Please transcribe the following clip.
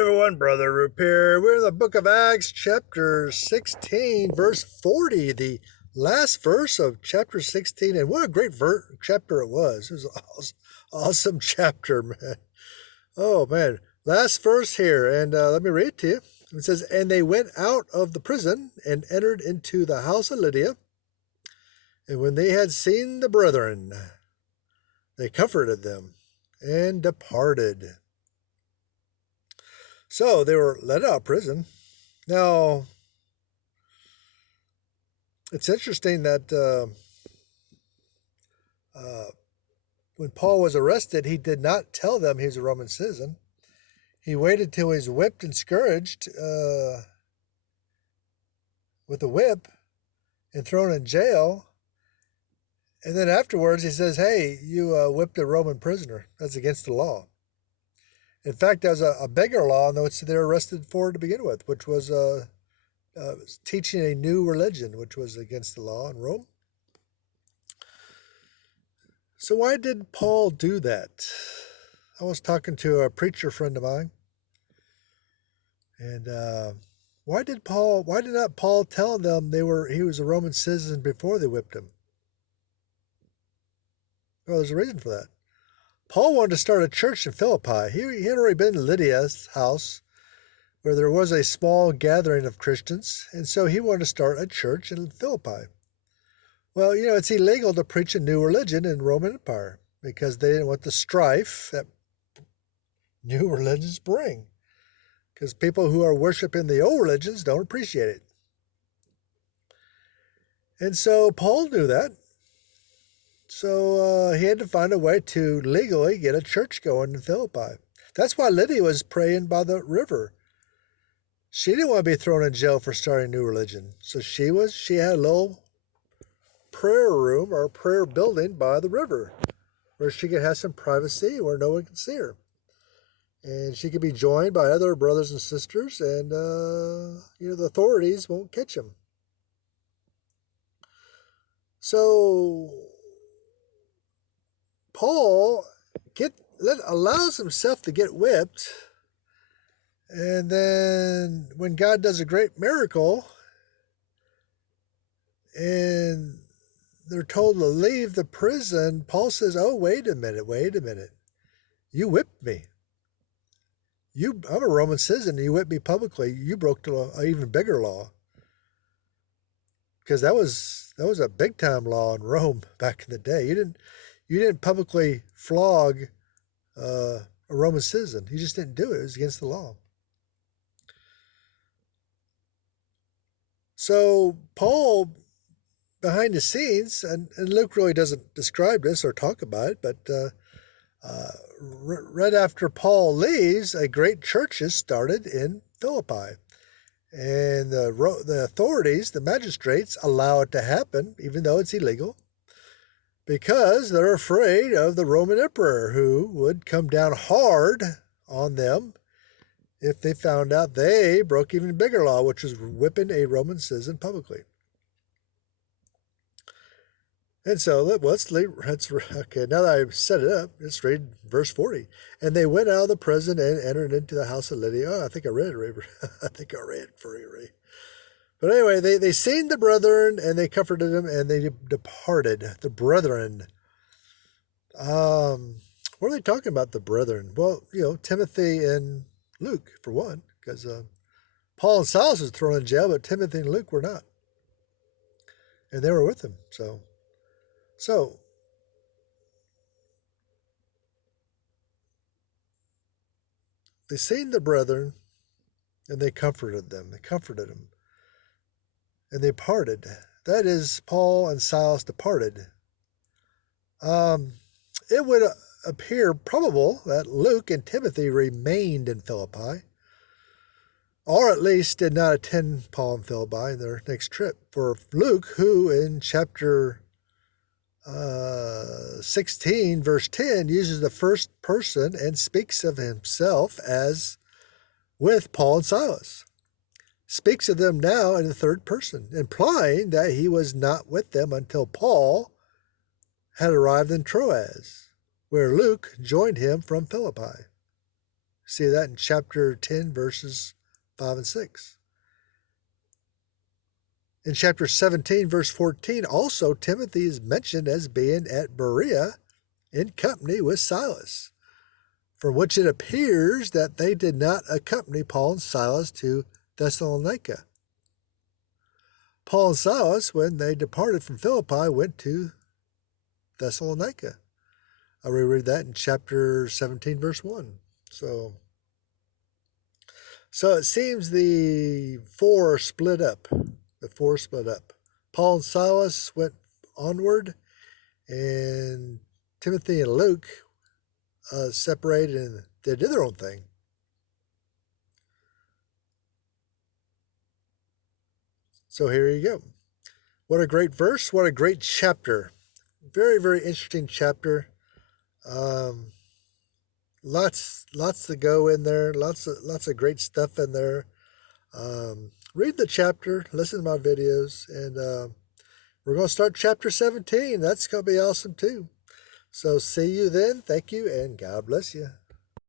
everyone, Brother Roop here. We're in the book of Acts, chapter 16, verse 40, the last verse of chapter 16. And what a great chapter it was. It was an awesome chapter, man. Oh, man. Last verse here, and let me read it to you. It says, "And they went out of the prison and entered into the house of Lydia. And when they had seen the brethren, they comforted them and departed." So they were let out of prison. Now, it's interesting that when Paul was arrested, he did not tell them he was a Roman citizen. He waited till he was whipped and scourged with a whip and thrown in jail. And then afterwards, he says, "Hey, you whipped a Roman prisoner. That's against the law." In fact, that was a bigger law than what they were arrested for to begin with, which was teaching a new religion, which was against the law in Rome. So why did Paul do that? I was talking to a preacher friend of mine, and why did not Paul tell them he was a Roman citizen before they whipped him? Well, there's a reason for that. Paul wanted to start a church in Philippi. He had already been to Lydia's house, where there was a small gathering of Christians, and so he wanted to start a church in Philippi. Well, it's illegal to preach a new religion in the Roman Empire because they didn't want the strife that new religions bring, because people who are worshiping the old religions don't appreciate it. And so Paul knew that. So he had to find a way to legally get a church going in Philippi. That's why Lydia was praying by the river. She didn't want to be thrown in jail for starting a new religion. So she had a little prayer room or prayer building by the river where she could have some privacy where no one could see her. And she could be joined by other brothers and sisters, and the authorities won't catch them. So Paul allows himself to get whipped, and then when God does a great miracle and they're told to leave the prison, Paul says, "Oh, wait a minute. You whipped me. I'm a Roman citizen, and you whipped me publicly. You broke the law, an even bigger law." Because that was a big time law in Rome back in the day. You didn't publicly flog a Roman citizen. You just didn't do it. It was against the law. So Paul, behind the scenes, and Luke really doesn't describe this or talk about it, but right after Paul leaves, a great church is started in Philippi. And the authorities, the magistrates, allow it to happen, even though it's illegal, because they're afraid of the Roman emperor, who would come down hard on them if they found out they broke even bigger law, which was whipping a Roman citizen publicly. And so okay, now that I've set it up, let's read verse 40. "And they went out of the prison and entered into the house of Lydia." Oh, I think I read it. I think I read it for you, Ray. But anyway, they seen the brethren, and they comforted them, and they departed. The brethren. What are they talking about, the brethren? Well, Timothy and Luke, for one, because Paul and Salas was thrown in jail, but Timothy and Luke were not. And they were with him, so they seen the brethren, and they comforted them. They comforted them. And they parted. That is, Paul and Silas departed. It would appear probable that Luke and Timothy remained in Philippi, or at least did not attend Paul and Philippi in their next trip. For Luke, who in chapter 16, verse 10, uses the first person and speaks of himself as with Paul and Silas, speaks of them now in the third person, implying that he was not with them until Paul had arrived in Troas, where Luke joined him from Philippi. See that in chapter 10, verses 5 and 6. In chapter 17, verse 14, also Timothy is mentioned as being at Berea in company with Silas, from which it appears that they did not accompany Paul and Silas to Thessalonica. Paul and Silas, when they departed from Philippi, went to Thessalonica. I reread that in chapter 17, verse 1. So it seems the four are split up. The four split up. Paul and Silas went onward, and Timothy and Luke separated and they did their own thing. So here you go. What a great verse. What a great chapter. Very, very interesting chapter. Lots to go in there. Lots of great stuff in there. Read the chapter, listen to my videos, and we're going to start chapter 17. That's going to be awesome too. So see you then. Thank you, and God bless you.